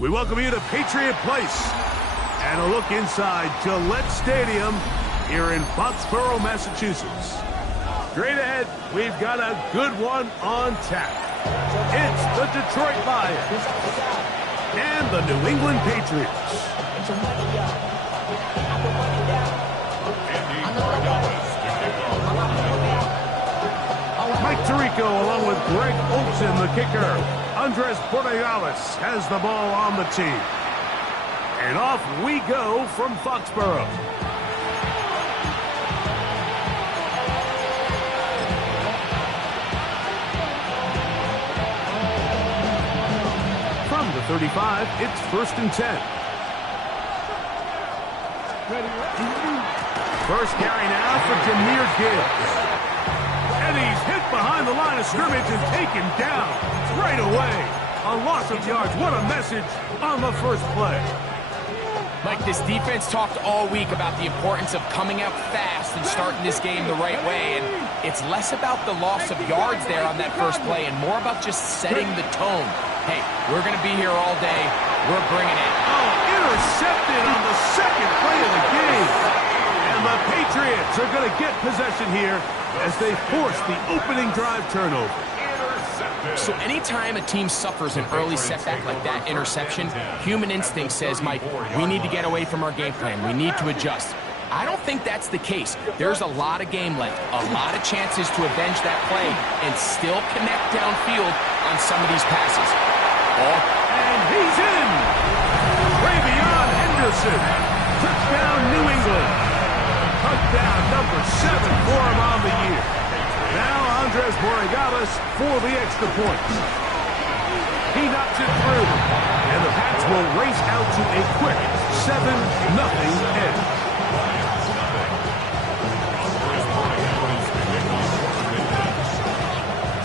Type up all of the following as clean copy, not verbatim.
We welcome you to Patriot Place and a look inside Gillette Stadium here in Foxborough, Massachusetts. Straight ahead, we've got a good one on tap. It's the Detroit Lions and the New England Patriots. Mike Tirico along with Greg Olsen, the kicker. Andres Borregales has the ball on the team. And off we go from Foxborough. From the 35, it's 1st and 10. First carry now for Jahmyr Gibbs. And he's hit behind the line of scrimmage and taken down right away. A loss of yards. What a message on the first play. Mike, this defense talked all week about the importance of coming out fast and starting this game the right way. And it's less about the loss of yards there on that first play and more about just setting the tone. Hey, we're going to be here all day. We're bringing it. Oh, intercepted on the second play of the game. And the Patriots are going to get possession here as they force the opening drive turnover. So anytime a team suffers an early setback like that interception, human instinct says, Mike, we need to get away from our game plan. We need to adjust. I don't think that's the case. There's a lot of game left, a lot of chances to avenge that play and still connect downfield on some of these passes. And he's in! Ravion Henderson. Touchdown, New England. Touchdown number 7 for him on the year. Now Andres Borregales for the extra points. He knocks it through. And the Pats will race out to a quick 7-0 edge.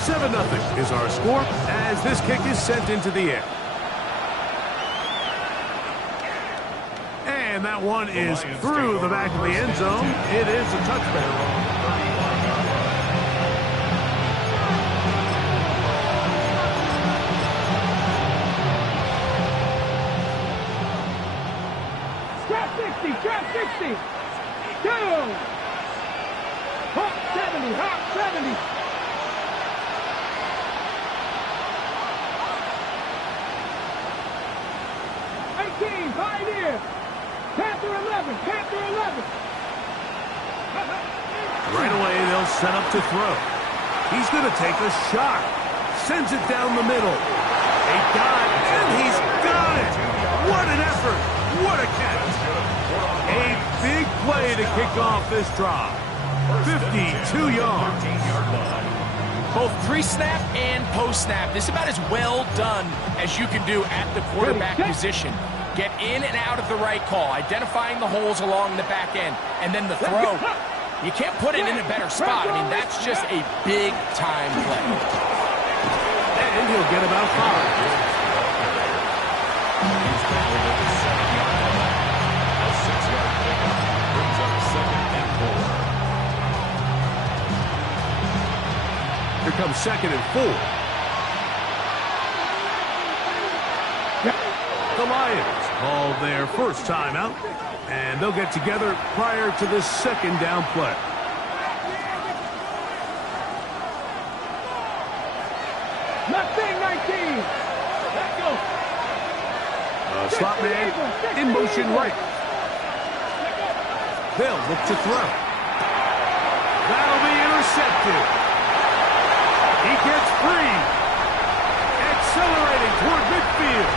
$7-0 is our score as this kick is sent into the air. And that one is through the back of the end zone. It is a touchdown. Trap 60. 2. Hawk 70. Hawk 70. 18. Pioneer. Panther 11. Panther 11. Right away, they'll set up to throw. He's going to take a shot. Sends it down the middle. A dive, and he's got it. What an effort. What a catch. A big play to kick off this drive. 52 yards. Both pre-snap and post-snap. This is about as well done as you can do at the quarterback position. Get in and out of the right call, identifying the holes along the back end, and then the throw. You can't put it in a better spot. I mean, that's just a big-time play. And he'll get about 5. Here comes 2nd and 4. The Lions called their first timeout, and they'll get together prior to the 2nd down play. Nothing 19. Let's go. Slot man in motion right. They'll look to throw. That'll be intercepted. He gets free. Accelerating toward midfield.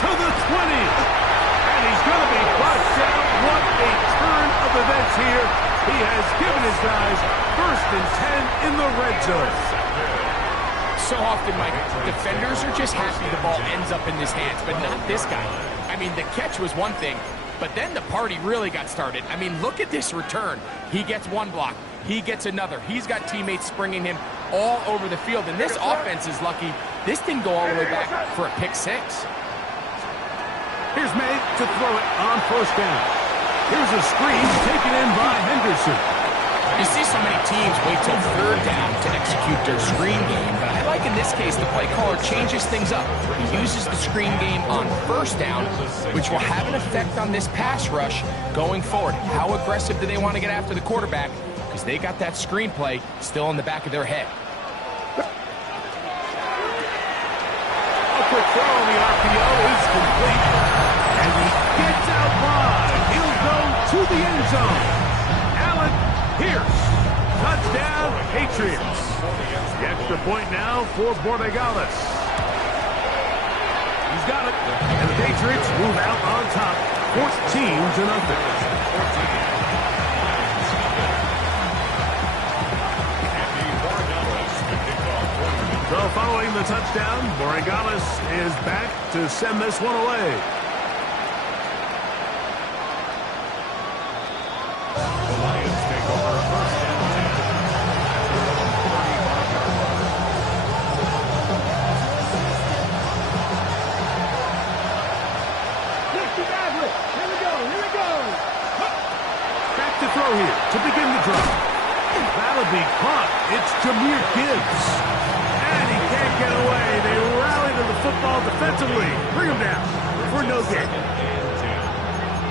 To the 20. And he's going to be brought down. What a turn of events here. He has given his guys 1st and 10 in the red zone. So often, Mike, defenders are just happy the ball ends up in his hands, but not this guy. I mean, the catch was one thing, but then the party really got started. I mean, look at this return. He gets one block. He gets another. He's got teammates springing him all over the field, and this offense is lucky. This didn't go all the way back for a pick 6. Here's May to throw it on 1st down. Here's a screen taken in by Henderson. You see so many teams wait till third down to execute their screen game, but I like in this case the play caller changes things up. He uses the screen game on first down, which will have an effect on this pass rush going forward. How aggressive do they want to get after the quarterback? Because they got that screen play still in the back of their head. A quick throw on the RPO is complete. And he gets out wide. He'll go to the end zone. Allen Pierce. Touchdown, Patriots. The extra point now for Borregales. He's got it. And the Patriots move out on top, 14-0. So following the touchdown, Borregales is back to send this one away. The Lions take over first and 60 Here we go. Here we go. Back to throw here to begin the drive. That'll be caught. It's Jahmyr Gibbs. And he can't get away. They rally to the football defensively. Bring him down for no gain.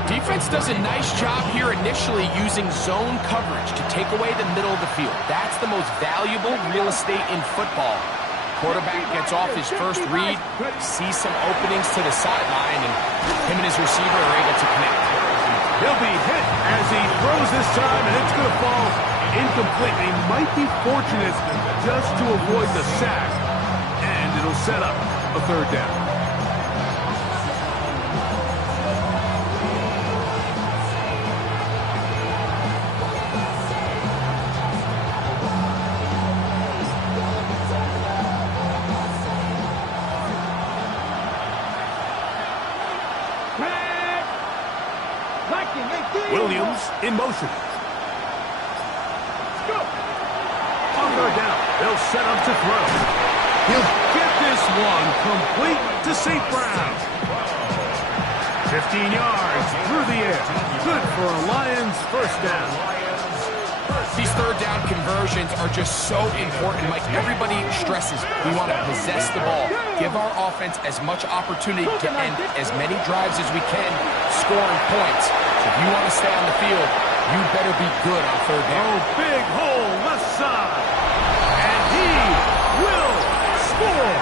Defense does a nice job here initially using zone coverage to take away the middle of the field. That's the most valuable real estate in football. Quarterback gets off his first read, sees some openings to the sideline, and him and his receiver are able to connect. He'll be hit as he throws this time, and it's going to fall incomplete. They might be fortunate just to avoid the sack, and it'll set up a third down. Williams in motion. On third down, they'll set up to throw. He'll get this one complete to St. Brown. 15 yards through the air. Good for a Lions first down. These third down conversions are just so important. Like everybody stresses, we want to possess the ball, give our offense as much opportunity to end as many drives as we can, scoring points. So if you want to stay on the field, you better be good on third down. Oh, big hole left side. And he will score.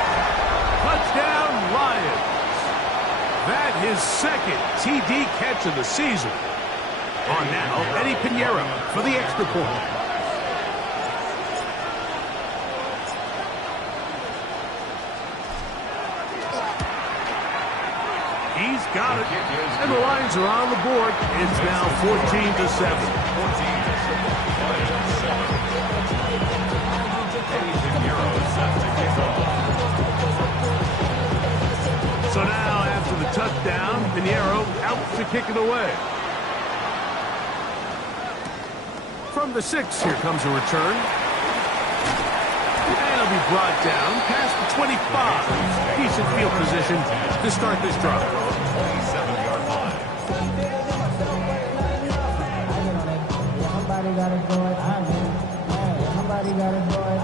Touchdown, Lions. That his second TD catch of the season. On now, Eddie Pinheiro for the extra point. He's got it. And the Lions are on the board. It's now 14-7. So now, after the touchdown, Pinheiro out to kick it away. From the 6, here comes a return. And it'll be brought down past the 25. Decent field position to start this drive. 27-yard line. Somebody got to do it. Somebody got to do it.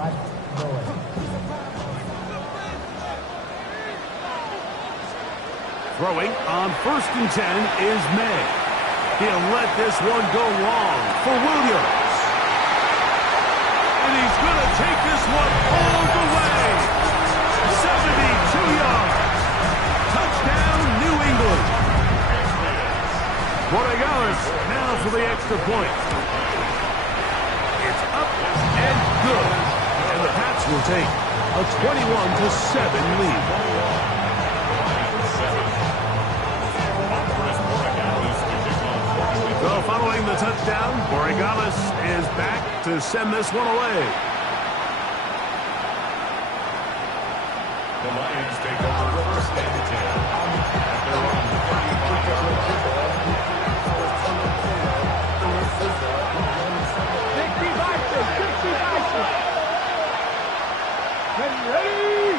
Watch do it. Throwing on 1st and 10 is May. He'll let this one go long for Williams. And he's going to take this one all the way. 72 yards. Touchdown, New England. Borregales now for the extra point. It's up and good. And the Pats will take a 21-7 lead. So following the touchdown, Borregales is back to send this one away. The Lions take over first and 10. At their own 35-yard line. 60 Ready?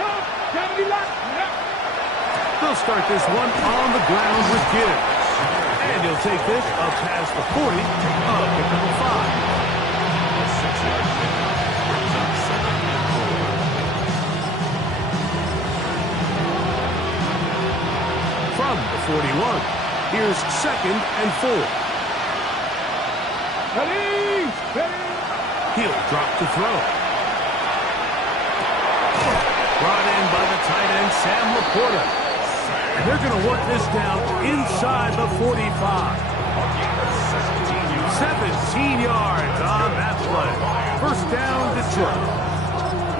No, 70 left. They'll start this one on the ground with Gibbs. And he'll He'll take this up past the 40 of pickup of 5. A 6-yard pickup brings up 2nd and 4. From the 41, here's 2nd and 4. Ready! Ready! He'll drop to throw. Brought in by the tight end, Sam Laporta. And they're going to work this down inside the 45. 17 yards on that play. First down, Detroit.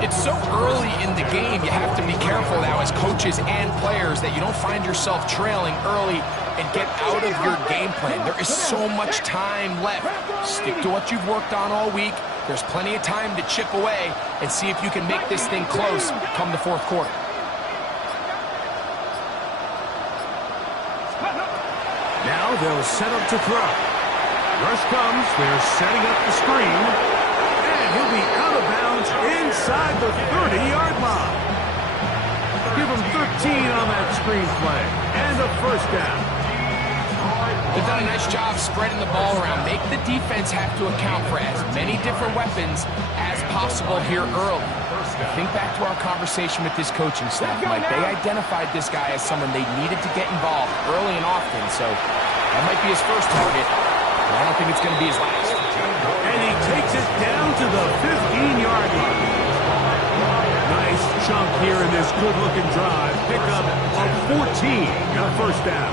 It's so early in the game, you have to be careful now as coaches and players that you don't find yourself trailing early and get out of your game plan. There is so much time left. Stick to what you've worked on all week. There's plenty of time to chip away and see if you can make this thing close come the 4th quarter. Now they'll set up to throw. Rush comes. They're setting up the screen. And he'll be out of bounds inside the 30-yard line. Give him 13 on that screen play. And a first down. They've done a nice job spreading the ball around. Make the defense have to account for as many different weapons as possible here early. Think back to our conversation with this coaching staff, Mike. They identified this guy as someone they needed to get involved early and often, so that might be his first target, but I don't think it's going to be his last. And he takes it down to the 15-yard line. Nice chunk here in this good-looking drive. Pickup of 14 and a first down.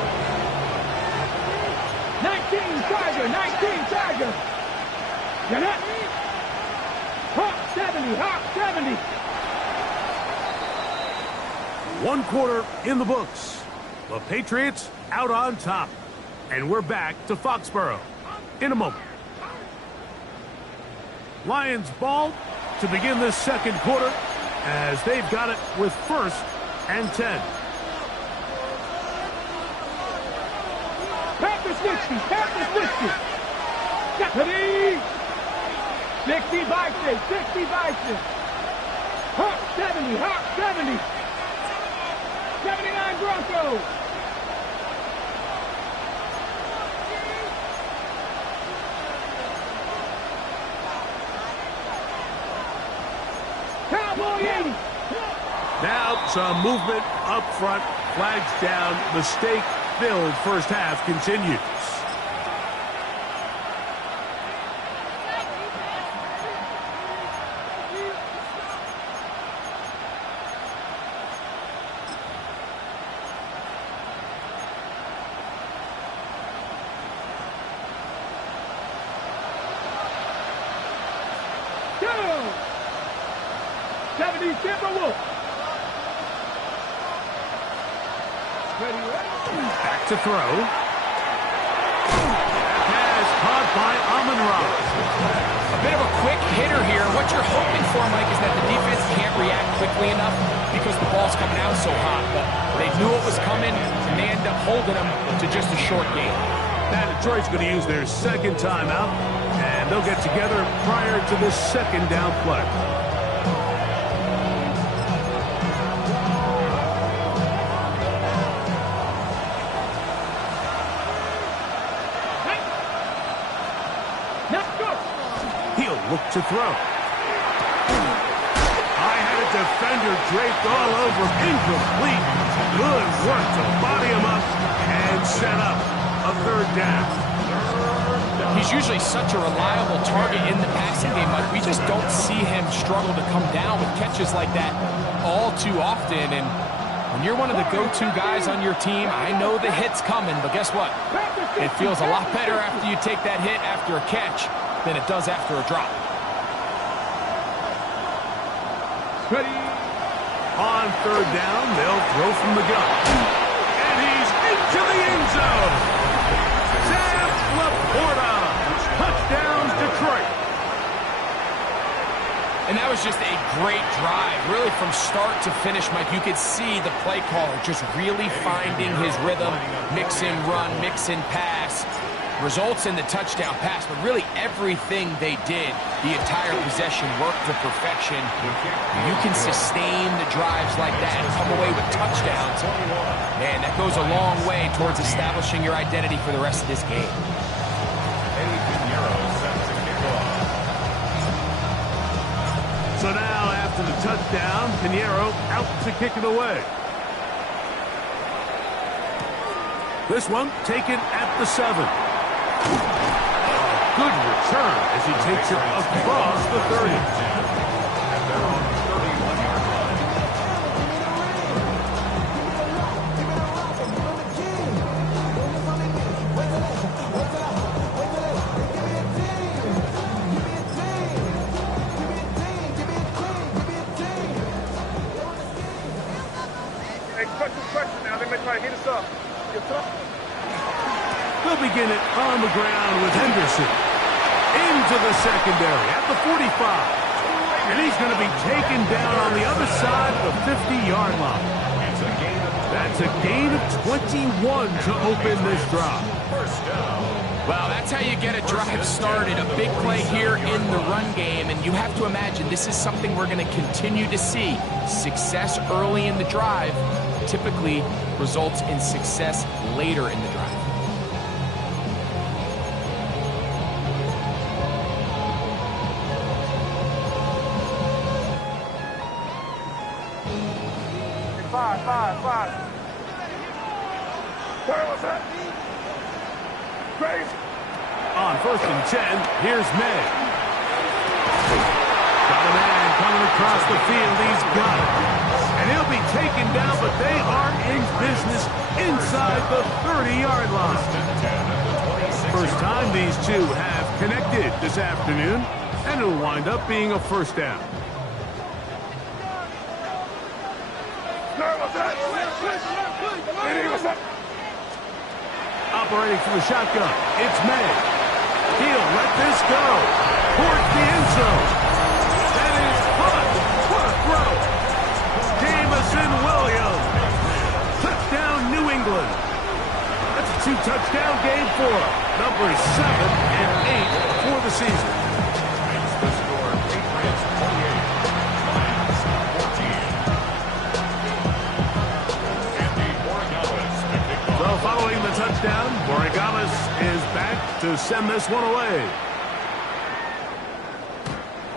19 Tiger! 19 Tiger! Get up! Hawk 70! Hawk 70! 1 quarter in the books. The Patriots out on top. And we're back to Foxborough in a moment. Lions ball to begin this 2nd quarter as they've got it with 1st and 10. Panthers 60! Panthers 60! Ready! 60 Vikings! 60 Vikings! Hawk 70! Hawk 70! 79 Broncos! Cowboy 80! Now some movement up front. Flags down. Mistake-filled first half continues. Go! 70 Timberwolves! Ready, ready? Back to throw. Pass caught by Amon-Ra. A bit of a quick hitter here. What you're hoping for, Mike, is that the defense can't react quickly enough because the ball's coming out so hot. But they knew it was coming, and they end up holding them to just a short game. Now Detroit's going to use their 2nd timeout, and they'll get together prior to this 2nd down play. Let's go! He'll look to throw. I had a defender draped all over him. Incomplete. Good work to body him up and set up a 3rd down. He's usually such a reliable target in the passing game, Mike. We just don't see him struggle to come down with catches like that all too often. And when you're one of the go-to guys on your team, I know the hit's coming, but guess what? It feels a lot better after you take that hit after a catch than it does after a drop. Ready? On 3rd down, they'll throw from the gun. And he's into the end zone. Sam Laporta. Touchdown, Detroit. And that was just a great drive, really from start to finish, Mike. You could see the play caller just really finding his rhythm, mix and run, mix and pass. Results in the touchdown pass, but really everything they did, the entire possession worked to perfection. You can sustain the drives like that and come away with touchdowns. Man, that goes a long way towards establishing your identity for the rest of this game. So now, after the touchdown, Pinheiro out to kick it away. This one taken at the 7. Good return as he takes it across the 30. Question now. They may try to hit us up. They'll begin it on the ground with Henderson. Into the secondary at the 45. And he's going to be taken down on the other side of the 50-yard line. That's a gain of 21 to open this drive. Well, that's how you get a drive started. A big play here in the run game, and you have to imagine this is something we're going to continue to see. Success early in the drive typically results in success later in the drive. Five. What's that? Crazy. On 1st and 10, here's May. Got a man coming across the field. He's got it. And he'll be taken down, but they are in business inside the 30-yard line. First time these two have connected this afternoon, and it'll wind up being a first down. Operating from the shotgun, it's May. He'll let this go towards the end zone. That is caught. What a throw. Jamison Williams. Touchdown, New England. That's a 2-touchdown game for him. Number 7 and 8 for the season. The score, Patriots 28, Lions 14. So following the touchdown, Borregales is back to send this one away.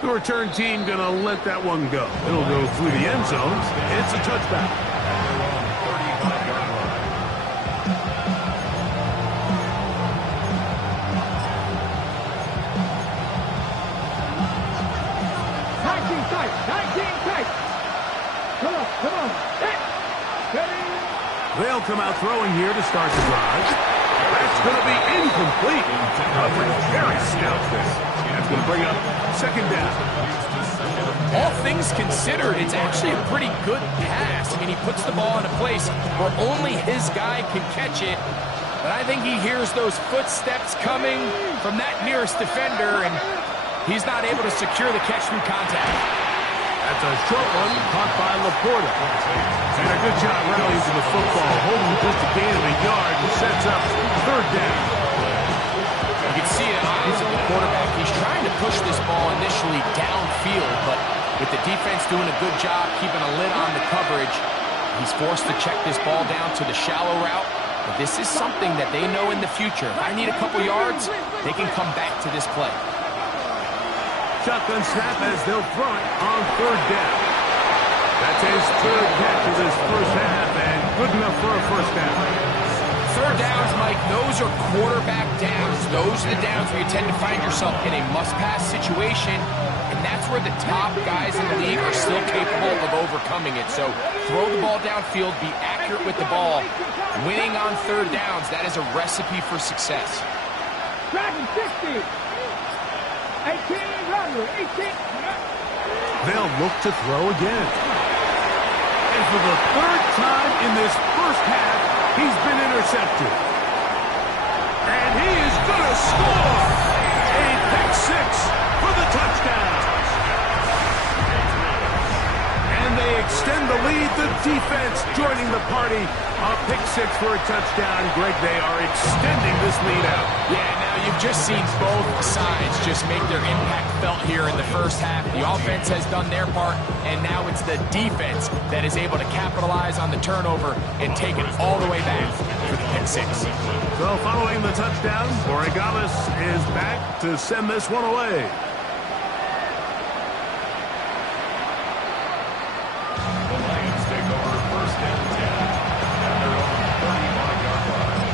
The return team going to let that one go. It'll go through the end zone. It's a touchback. Come on. They'll come out throwing here to start the drive. That's going to be incomplete. Coverage very stout there. That's going to bring up second down. All things considered, it's actually a pretty good pass. I mean, he puts the ball in a place where only his guy can catch it. But I think he hears those footsteps coming from that nearest defender, and he's not able to secure the catch through contact. That's a short one caught by Laporta. And a good job rallying to the football, holding just a gain of a yard and sets up third down. You can see the eyes of the quarterback. He's trying to push this ball initially downfield, but with the defense doing a good job keeping a lid on the coverage, he's forced to check this ball down to the shallow route. But this is something that they know in the future. If I need a couple yards, they can come back to this play. Shotgun snap as they'll throw it on third down. That's his third catch of this first half, and good enough for a first down. Third downs, Mike, those are quarterback downs. Those are the downs where you tend to find yourself in a must-pass situation, and that's where the top guys in the league are still capable of overcoming it. So throw the ball downfield, be accurate with the ball. Winning on third downs, that is a recipe for success. Dragon 60. 18, Roger, 18. They'll look to throw again. And for the third time in this first half, he's been intercepted. And he is going to score! A pick six for the touchdown. And they extend extend the lead. The defense joining the party. A pick six for a touchdown. Greg, they are extending this lead out. Yeah, now you've just seen both sides just make their impact felt here in the first half. The offense has done their part, and now it's the defense that is able to capitalize on the turnover and take it all the way back for the pick six. So following the touchdown, Oregamis is back to send this one away. The Lions take over first and 10 at their own 35-yard line.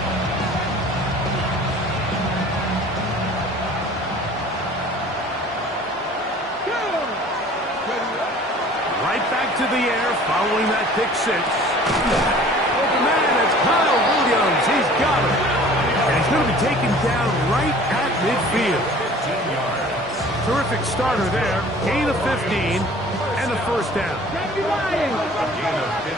Right back to the air following that pick six. Open man, it's Kyle Williams. He's got it. And he's going to be taken down right at midfield. 15 yards. Terrific starter there. Gain of 15 and a first down. Gain of 15.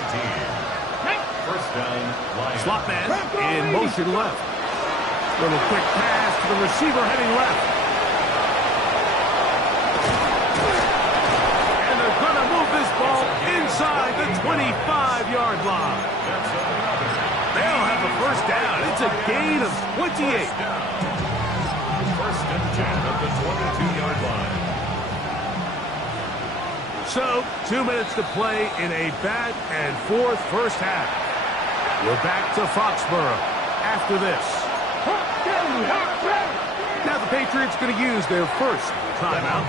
First down, Lions. Slot man in motion left. Little quick pass to the receiver heading left. And they're going to move this ball inside the 25-yard line. They'll have a first down. It's a gain of 28. First and 10 at the 22-yard line. So, 2 minutes to play in a back and forth first half. We're back to Foxborough after this. Now the Patriots going to use their first timeout.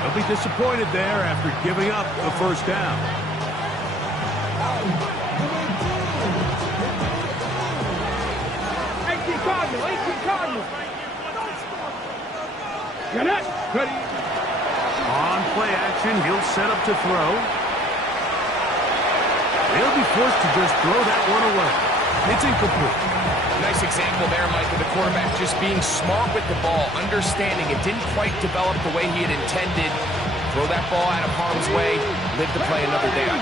They'll be disappointed there after giving up the first down. 18 Cardinals. Get it. Ready. On play action, he'll set up to throw. He'll be forced to just throw that one away. It's incomplete. Nice example there, Mike, of the quarterback just being smart with the ball, understanding it didn't quite develop the way he had intended. Throw that ball out of harm's way, live to play another down.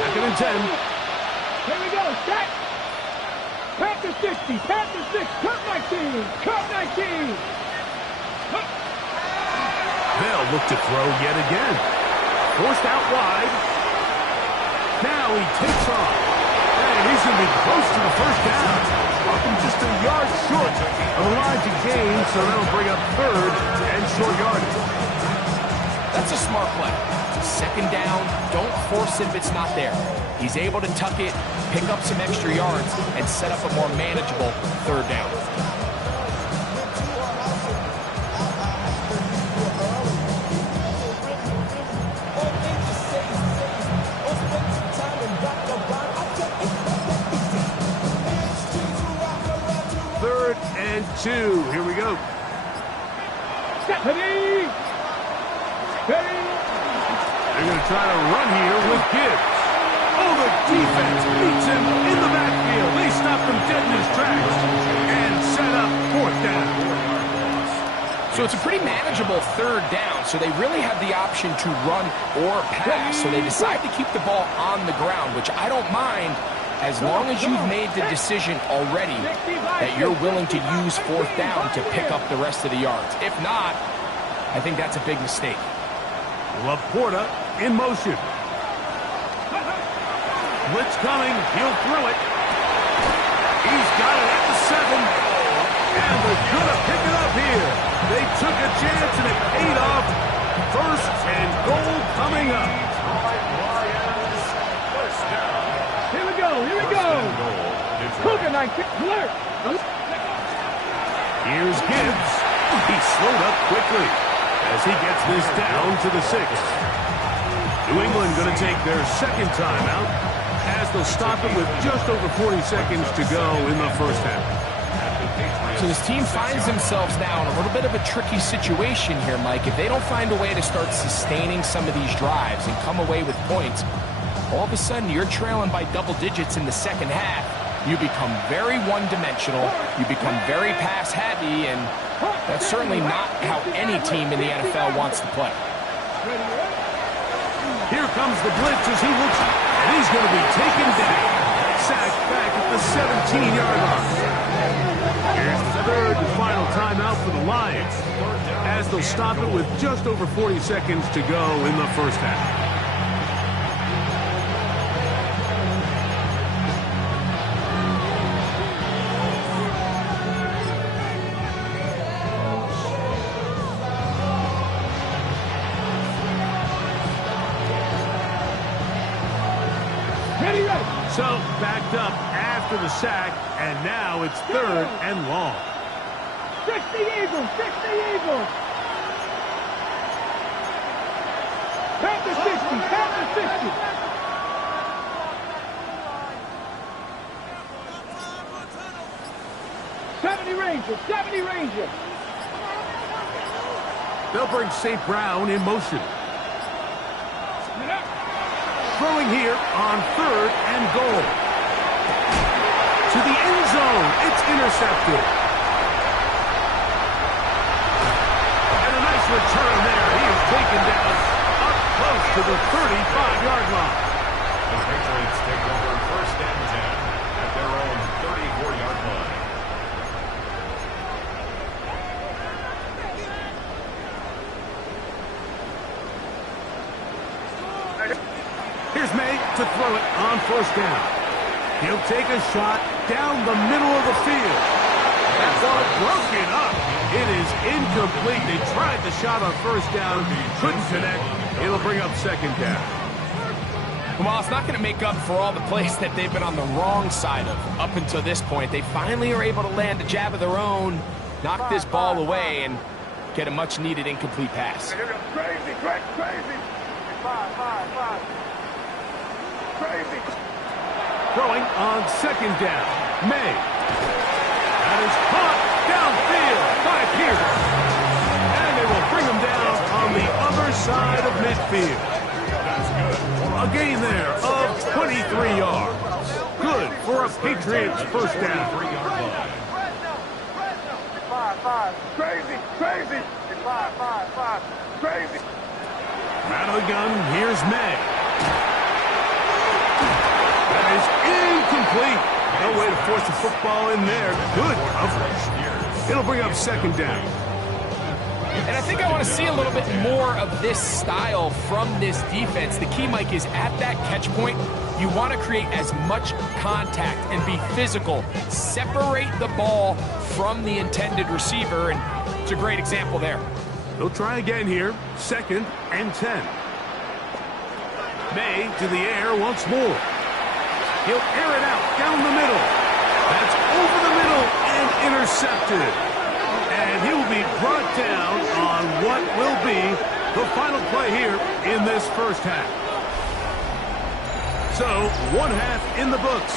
Second and 10. Here we go. Set. Panther 60. Panther 6. Cut 19. Cut 19. They'll look to throw yet again. Forced out wide. Now he takes off. And he's going to be close to the first down. Welcome just a yard short of the line to gain, so that'll bring up third and short yardage. That's a smart play. Second down, don't force it if it's not there. He's able to tuck it, pick up some extra yards, and set up a more manageable third down. Third and 2. Here we go. Ready. Ready. They're going to try to run here with Gibbs. Oh, the defense beats him in the backfield. They stop him dead in his tracks and set up fourth down. So it's a pretty manageable third down, so they really have the option to run or pass. So they decide to keep the ball on the ground, which I don't mind as long as you've made the decision already that you're willing to use fourth down to pick up the rest of the yards. If not, I think that's a big mistake. Laporta in motion. Blitz coming. He'll throw it. He's got it at the 7. And they're going to pick it up here. They took a chance and it paid off. First and goal coming up. Here we go. Here we go. Cougar 19. Alert. Here's Gibbs. He slowed up quickly as he gets this down to the 6. New England going to take their second timeout as they'll stop it with just over 40 seconds to go in the first half. So this team finds themselves now in a little bit of a tricky situation here, Mike. If they don't find a way to start sustaining some of these drives and come away with points, all of a sudden you're trailing by double digits in the second half. You become very one-dimensional. You become very pass-heavy, and that's certainly not how any team in the NFL wants to play. Here comes the blitz as he looks, and he's going to be taken down. Sacked back at the 17-yard line. Here's the third and final timeout for the Lions as they'll stop it with just over 40 seconds to go in the first half. So, backed up after the sack, and now it's 3rd and long. 60 Eagles, 60 Eagles. Panther 60, Panther 60. Rangers, 70 Rangers. They'll bring St. Brown in motion. Throwing here on 3rd and goal. To the end zone. It's intercepted. And a nice return there. He is taken down up close to the 35-yard line. The Patriots take over 1st and 10 at their own 34-yard line. Here's May to throw it on 1st down. He'll take a shot down the middle of the field. That ball broken up. It is incomplete. They tried the shot on 1st down, couldn't connect. It'll bring up 2nd down. Well, it's not going to make up for all the plays that they've been on the wrong side of up until this point. They finally are able to land a jab of their own, knock this ball away, and get a much-needed incomplete pass. Crazy, crazy. 5. Crazy. Throwing on 2nd down. May. That is caught downfield by Pierce. And they will bring him down on the other side of midfield. That's good. A gain there of 23 yards. Good for a Patriots 1st down. 5. Crazy. 5. Crazy. Out of the gun, here's May. That is incomplete. No way to force the football in there. Good coverage. It'll bring up 2nd down. And I think I want to see a little bit more of this style from this defense. The key, Mike, is at that catch point, you want to create as much contact and be physical. Separate the ball from the intended receiver, and it's a great example there. They'll try again here. 2nd and 10. May to the air once more. He'll air it out down the middle. That's over the middle and intercepted. And he will be brought down on what will be the final play here in this 1st half. So, 1 half in the books.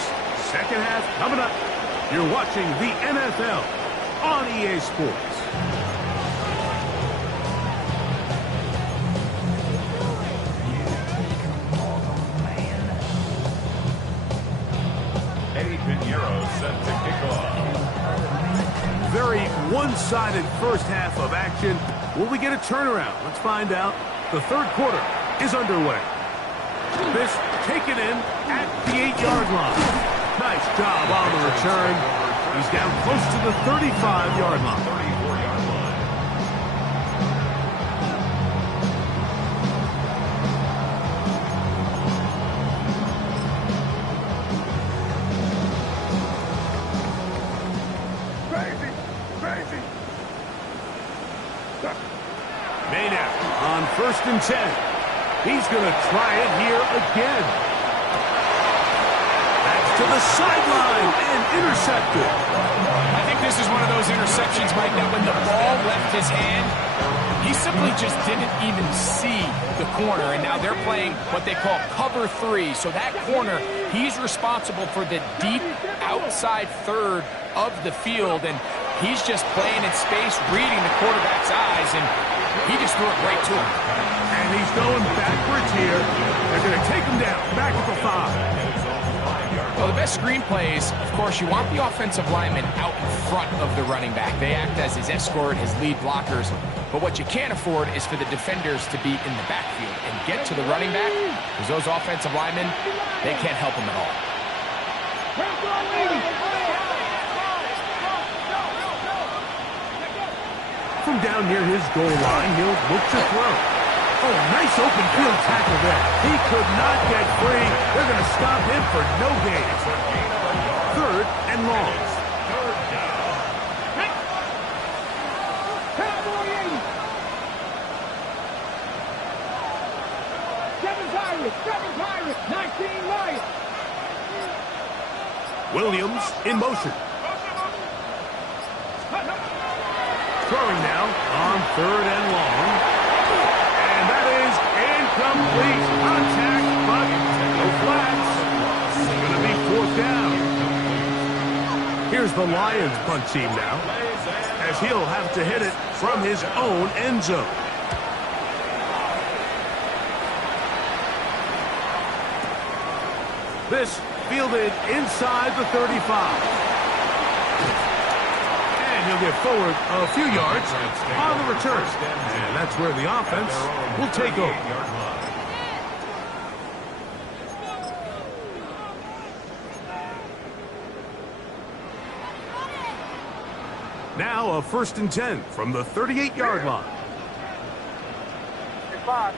2nd half coming up. You're watching the NFL on EA Sports. Set to kick off. Very one-sided 1st half of action. Will we get a turnaround? Let's find out. The 3rd quarter is underway. This taken in at the 8-yard line. Nice job on the return. He's down close to the 35-yard line. 34-yard line. Maynard on 1st and 10. He's going to try it here again. That's to the sideline and intercepted. I think this is one of those interceptions, Mike, that when the ball left his hand, he simply just didn't even see the corner, and now they're playing what they call cover 3. So that corner, he's responsible for the deep outside 3rd of the field, and he's just playing in space, reading the quarterback's eyes, and he just threw it right to him. And he's going backwards here. They're going to take him down, back at the 5. Well, the best screen plays, of course, you want the offensive lineman out in front of the running back. They act as his escort, his lead blockers. But what you can't afford is for the defenders to be in the backfield and get to the running back, because those offensive linemen, they can't help him at all. From down near his goal line, he'll look to throw. Oh, nice open field tackle there. He could not get free. They're going to stop him for no gain. 3rd and long. 3rd down. Cowboy 80. 7 Pirates, 19 Lions. Williams in motion. Throwing now on 3rd and long. And that is incomplete. Contact, but no flags. It's going to be 4th down. Here's the Lions punt team now, as he'll have to hit it from his own end zone. This fielded inside the 35. And he'll get forward a few yards on the return. And that's where the offense will take over. Now a 1st and 10 from the 38-yard line. 5.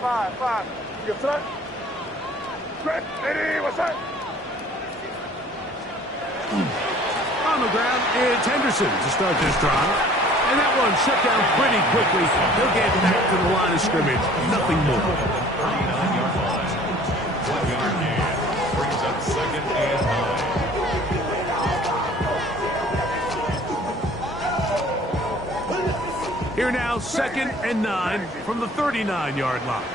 You set. Stretch. What's that? On the ground, it's Henderson to start this drive. And that one shut down pretty quickly. He'll get back to the line of scrimmage. Nothing more. 39-yard line. 1-yard gain. Brings up 2nd and 9. Here now, 2nd and 9 from the 39-yard line.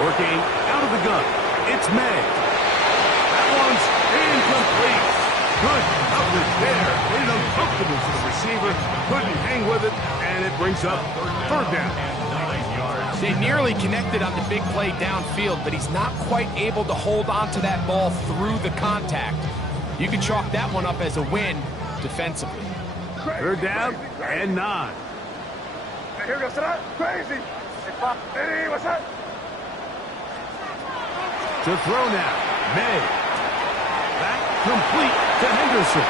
Working out of the gun. It's May. That one's incomplete. Good coverage there. Made it uncomfortable for the receiver. Couldn't hang with it, and it brings up 3rd down. They nearly connected on the big play downfield, but he's not quite able to hold on to that ball through the contact. You can chalk that one up as a win defensively. 3rd down and 9. Here goes that. Crazy. What's that? To throw now, May. Back complete to Henderson.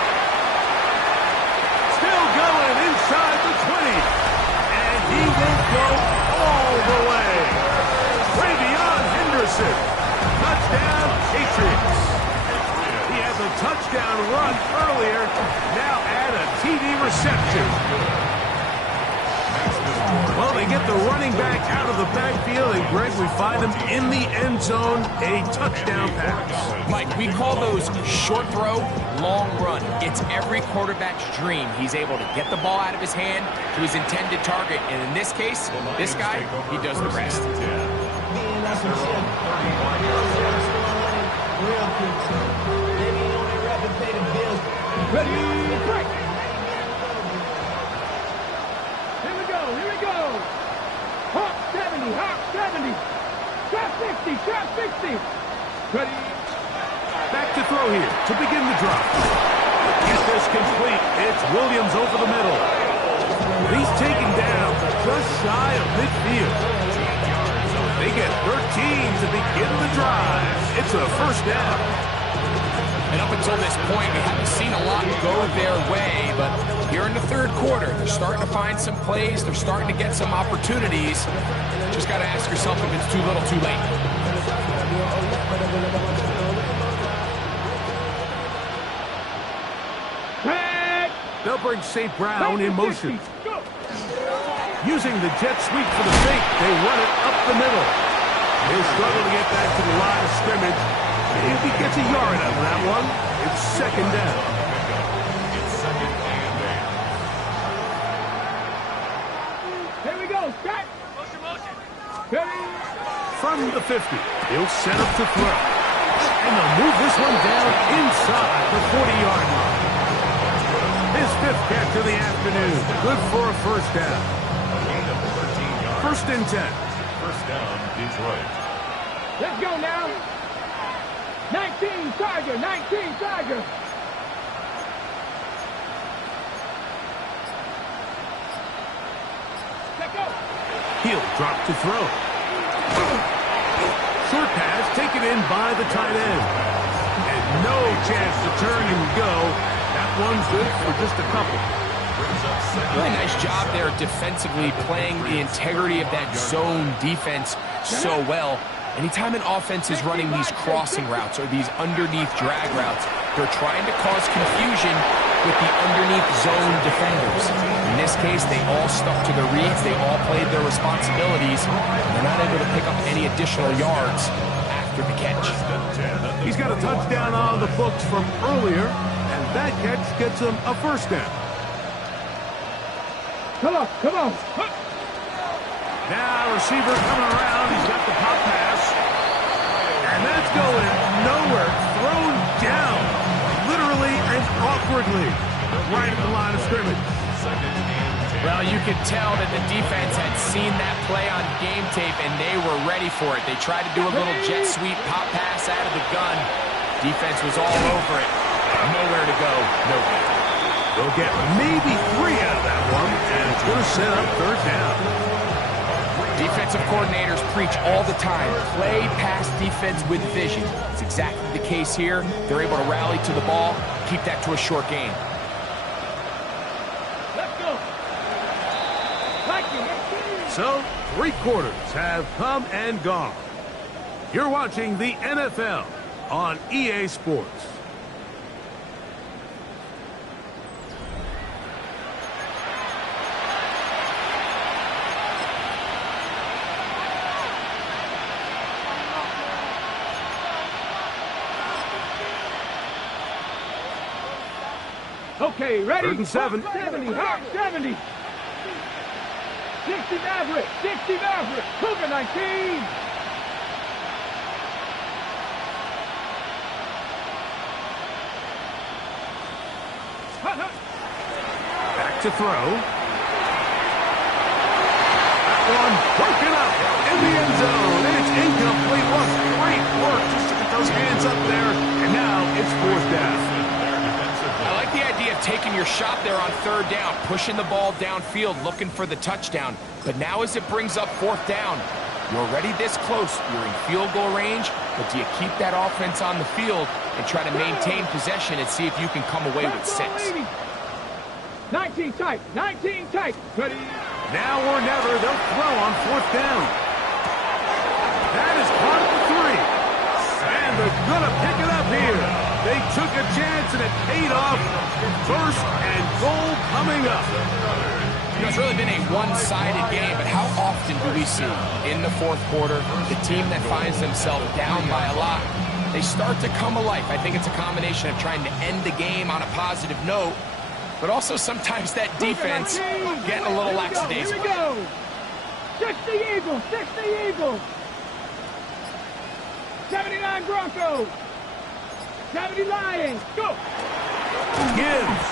Still going inside the 20. And he will go all the way. Brew Henderson. Touchdown, Patriots. He has a touchdown run earlier. Now add a TD reception. Well, they get the running back out of the backfield, and Greg, we find him in the end zone, a touchdown pass. Mike, we call those short throw, long run. It's every quarterback's dream. He's able to get the ball out of his hand to his intended target, and in this case, this guy, he does the rest. Ready, break. Here we go. Hop 70, hop 70. Trap 60, trap 60. Ready. Back to throw here to begin the drop. Get this complete. It's Williams over the middle. He's taken down just shy of midfield. They get 13 to begin the drive. It's a 1st down. And up until this point, we haven't seen a lot go their way, but here in the 3rd quarter, they're starting to find some plays. They're starting to get some opportunities. Just got to ask yourself if it's too little, too late. They'll bring St. Brown in motion. Using the jet sweep for the fake, they run it up the middle. He'll struggle to get back to the line of scrimmage. If he gets a yard out of that one, it's 2nd down. Here we go, Scott. Motion. Ready. From the 50, he'll set up to throw. And they'll move this one down inside the 40-yard line. His 5th catch of the afternoon. Good for a 1st down. 1st and 10. 1st down, Detroit. Let's go now. 19 Tiger, 19 Tiger. Let go. He'll drop to throw. Short pass taken in by the tight end. And no chance to turn and go. That one's good for just a couple. Really nice job there defensively, playing the integrity of that zone defense so well. Anytime an offense is running these crossing routes or these underneath drag routes, they're trying to cause confusion with the underneath zone defenders. In this case, they all stuck to their reads. They all played their responsibilities. They're not able to pick up any additional yards after after the catch. He's got a touchdown on the books from earlier, and that catch gets him a first down. Come on, come on. Now receiver coming around. He's got the pop pass. And that's going nowhere. Thrown down, literally and awkwardly, right at the line of scrimmage. Well, you could tell that the defense had seen that play on game tape, and they were ready for it. They tried to do a little jet sweep pop pass out of the gun. Defense was all over it. Nowhere to go, no good. They'll get maybe 3 out of that one, and it's going to set up third down. Defensive coordinators preach all the time, play pass defense with vision. It's exactly the case here. They're able to rally to the ball, keep that to a short game. Let's go. So, 3 quarters have come and gone. You're watching the NFL on EA Sports. Okay, ready? 3rd and 7. 70, hot 70. 60 Maverick, 60 Maverick, Cougar 19. Back to throw. That one broken up in the end zone, and it's incomplete. What great work just to get those hands up there, and now it's 4th down. I like the idea of taking your shot there on 3rd down, pushing the ball downfield, looking for the touchdown. But now as it brings up 4th down, you're already this close. You're in field goal range, but do you keep that offense on the field and try to maintain possession and see if you can come away with 6? 19 tight, 19 tight. Ready? Now or never, they'll throw on 4th down. That is caught at the 3. And they're going to pick it up here. They took a chance and it paid off. 1st and goal coming up. You know, it's really been a one-sided game, but how often do we see in the 4th quarter the team that finds themselves down by a lot, they start to come alive? I think it's a combination of trying to end the game on a positive note, but also sometimes that defense getting a little lackadaisical. Here we go. 60 Eagles, 60 Eagles. 79 Broncos. 70 Lions. Go. Gibbs.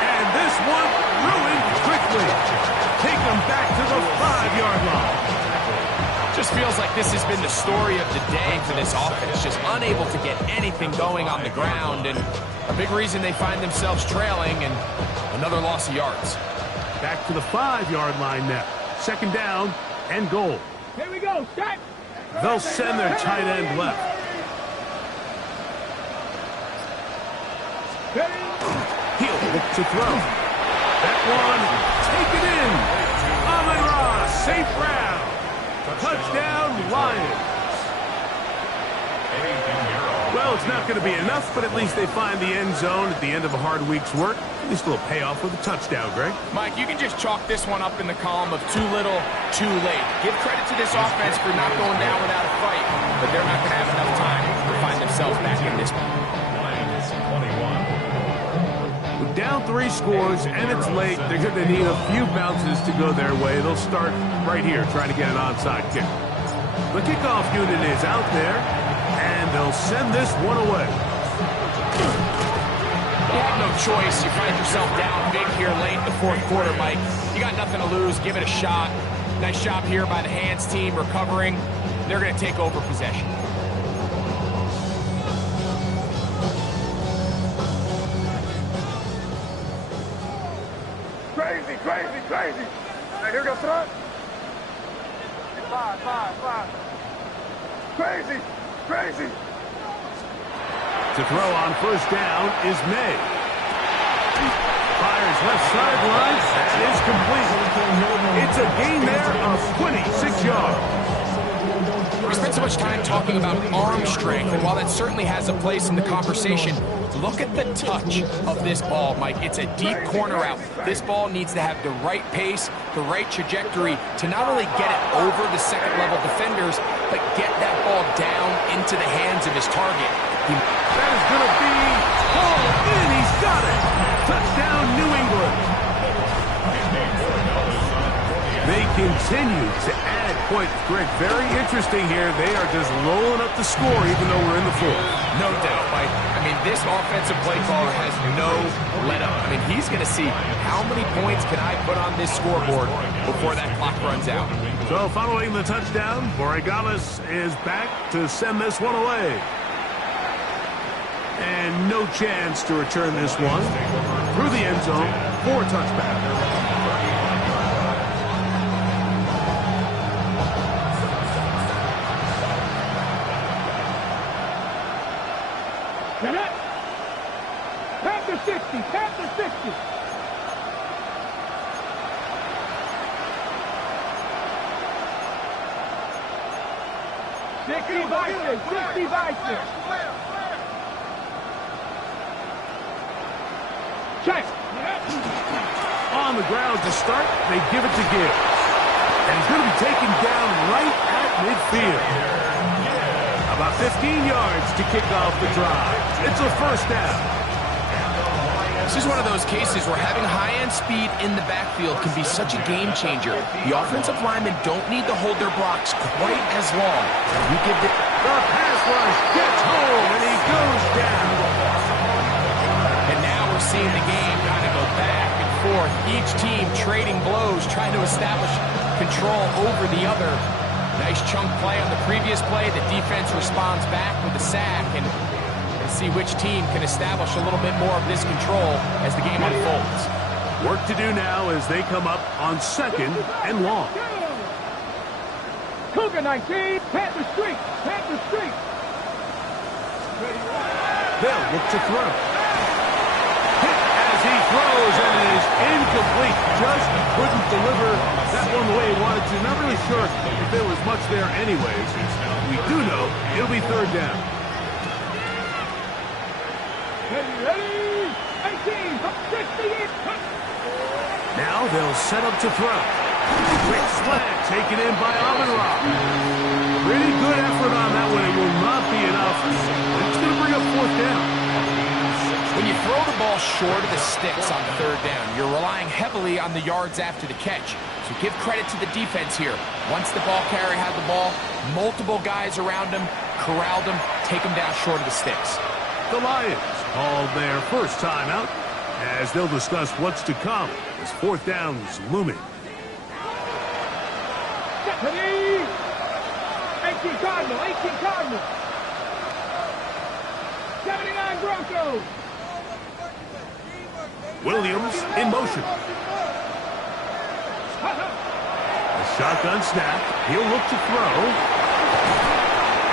And this one ruined quickly. Take them back to the 5-yard line. Just feels like this has been the story of the day for this offense. Just unable to get anything going on the ground. And a big reason they find themselves trailing and another loss of yards. Back to the 5-yard line now. 2nd down and goal. Here we go. Set. They'll send their tight end left. He'll look to throw. That one, take it in. Amon-Ra, safe round. Touchdown, Lions. Well, it's not going to be enough, but at least they find the end zone at the end of a hard week's work. At least a little payoff with a touchdown, Greg. Mike, you can just chalk this one up in the column of too little, too late. Give credit to this offense for not going down without a fight, but they're not going to have enough time to find themselves back in this one. With down 3 scores and it's late, they're going to need a few bounces to go their way. They'll start right here trying to get an onside kick. The kickoff unit is out there, and they'll send this one away. You have no choice. You find yourself down big here late in the 4th quarter, Mike. You got nothing to lose. Give it a shot. Nice job here by the hands team recovering. They're going to take over possession. Crazy, crazy, crazy. Right, here we go, front. 5. Crazy, crazy. To throw on 1st down is May. Fires left sideline. That is complete. It's a gain there of 26 yards. We spent so much time talking about arm strength, and while that certainly has a place in the conversation, look at the touch of this ball, Mike. It's a deep corner out. This ball needs to have the right pace, the right trajectory to not only get it over the second-level defenders, but get that ball down into the hands of his target. That is going to be hauled in. He's got it. Touchdown, New England. They continue to add points. Greg, very interesting here. They are just rolling up the score even though we're in the fourth. No doubt, Mike. I mean, this offensive play caller has no let-up. I mean, he's going to see how many points can I put on this scoreboard before that clock runs out. So following the touchdown, Borregales is back to send this one away. And no chance to return this one through the end zone for a touchback. Panther 60, Panther 60. Sixty Bison. Check. On the ground to start, they give it to Gibbs. And he's going to be taken down right at midfield. About 15 yards to kick off the drive. It's a first down. This is one of those cases where having high-end speed in the backfield can be such a game changer. The offensive linemen don't need to hold their blocks quite as long. You give the pass rush gets home, and he goes down. And now we're seeing the game kind of go back and forth. Each team trading blows, trying to establish control over the other. Nice chunk play on the previous play. The defense responds back with a sack, and see which team can establish a little bit more of this control as the game unfolds. Work to do now as they come up on second and long. Cougar 19, Panther Street, Panther Street. They'll look to throw. Hit as he throws, and it is incomplete. Just couldn't deliver that one the way he wanted to. Not really sure if there was much there anyways. We do know it'll be third down. Ready, 18, 68. Now they'll set up to throw. Quick slant taken in by Amon-Ra. Pretty good effort on that one. It will not be enough. It's going to bring up fourth down. When you throw the ball short of the sticks on third down, you're relying heavily on the yards after the catch. So give credit to the defense here. Once the ball carrier had the ball, multiple guys around him, corralled him, take him down short of the sticks. The Lions called their first timeout as they'll discuss what's to come as fourth down is looming. 18 Cardinal, 18 Cardinal. 79 Broncos. Williams in motion. A shotgun snap. He'll look to throw.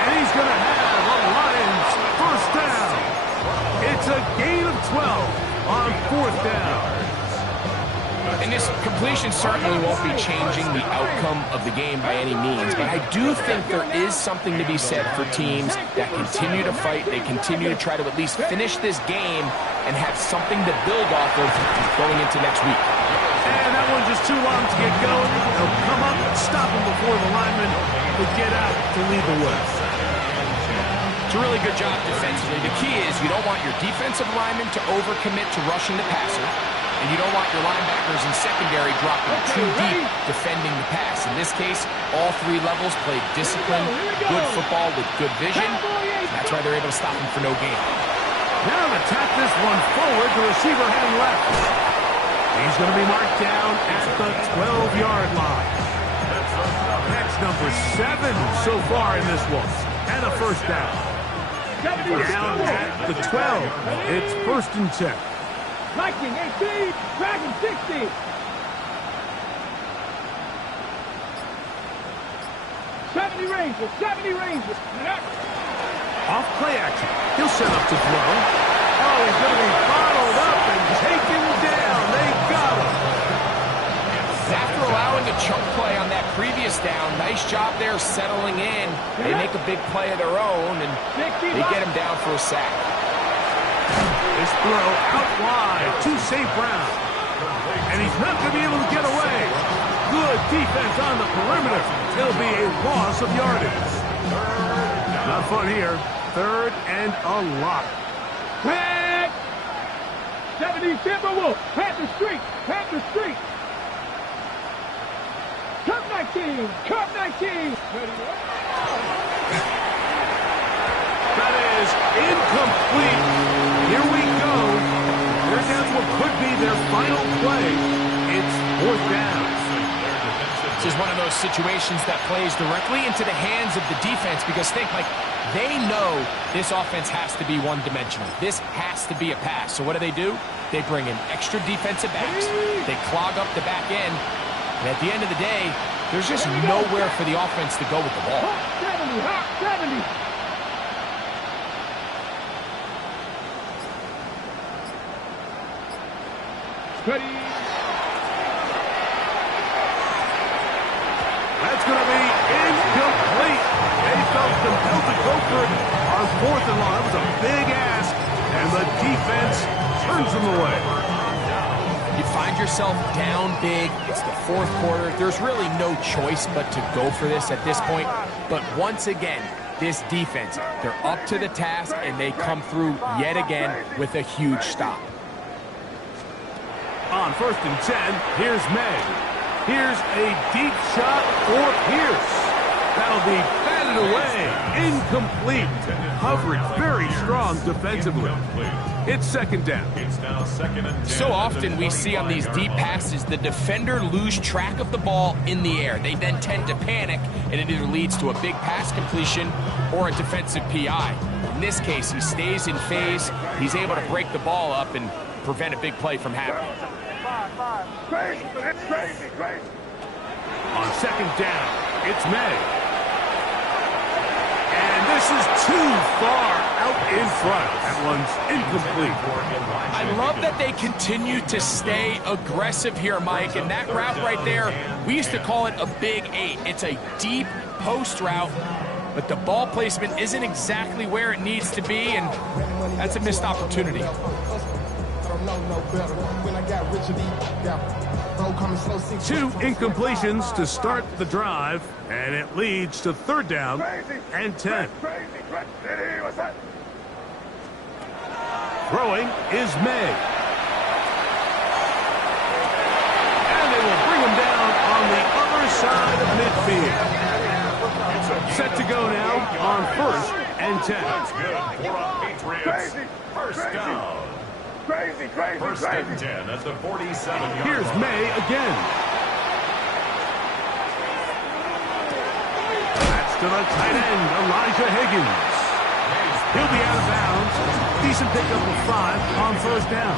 And he's going to have a Lions first down. It's a gain of 12 on fourth down. And this completion certainly won't be changing the outcome of the game by any means, but I do think there is something to be said for teams that continue to fight. They continue to try to at least finish this game and have something to build off of going into next week. And that one's just too long to get going. They'll come up and stop him before the lineman will get out to lead the way. It's a really good job defensively. The key is you don't want your defensive linemen to overcommit to rushing the passer, and you don't want your linebackers and secondary dropping too deep defending the pass. In this case, all three levels played disciplined, good football with good vision. That's why they're able to stop him for no gain. Now to tap this one forward, the receiver heading left. He's going to be marked down at the 12-yard line. That's number 7 so far in this one, and a first down. Down at the 12. It's first and 10. Viking 18, Dragon 60. Rangers, 70 Rangers. Off play action. He'll set up to throw. Oh, he's going to be bottled up and taken down. They got him. After allowing the chunk play on that previous down, nice job there settling in. They make a big play of their own, and they get him down for a sack. This throw out wide to St. Brown. And he's not going to be able to get away. Good defense on the perimeter. It'll be a loss of yardage. Not fun here. 3rd and a lot. Tag! 70 Timberwolves. Panther Street. Panther Street. Cup 19. Cup 19. That is incomplete. Here we go. They're down to what could be their final play. It's 4th down. This is one of those situations that plays directly into the hands of the defense because think, like, they know this offense has to be one-dimensional. This has to be a pass. So what do? They bring in extra defensive backs. They clog up the back end. And at the end of the day, there's just nowhere for the offense to go with the ball. Hot 70. Hot 70. Ready. That's going to be incomplete. They felt compelled to go for it on 4th and long. That was a big ask, and the defense turns them away. You find yourself down big. It's the 4th quarter. There's really no choice but to go for this at this point. But once again, this defense, they're up to the task, and they come through yet again with a huge stop. On 1st and 10, here's May. Here's a deep shot for Pierce. That'll be batted away. Incomplete. Coverage very strong defensively. It's 2nd down. It's now 2nd and 10. So often we see on these deep passes, the defender lose track of the ball in the air. They then tend to panic, and it either leads to a big pass completion or a defensive PI. In this case, he stays in phase. He's able to break the ball up and prevent a big play from happening. Crazy. On 2nd down, it's May. And this is too far out in front. That one's incomplete. I love that they continue to stay aggressive here, Mike, and that route right there, we used to call it a big 8. It's a deep post route, but the ball placement isn't exactly where it needs to be, and that's a missed opportunity. 2 incompletions to start the drive, and it leads to 3rd down and 10. Throwing is May. And they will bring him down on the other side of midfield. Set to go now on 1st and 10. That's good for Patriots. First down. Crazy. 1st and 10 at the 47-yard Here's line. May again. That's to the tight end, Elijah Higgins. He'll be out of bounds. Decent pickup of 5 on 1st down.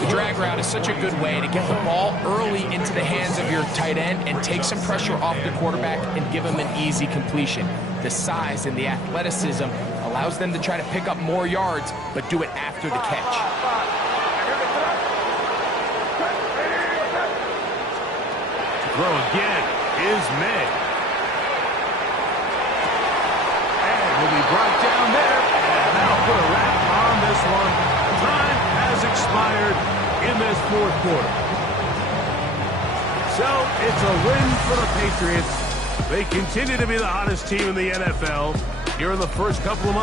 The drag route is such a good way to get the ball early into the hands of your tight end and take some pressure off the quarterback and give him an easy completion. The size and the athleticism allows them to try to pick up more yards, but do it after the catch. Throw again is May. And he'll be brought down there, and that'll put a wrap on this one. Time has expired in this 4th quarter. So it's a win for the Patriots. They continue to be the hottest team in the NFL here in the first couple of months.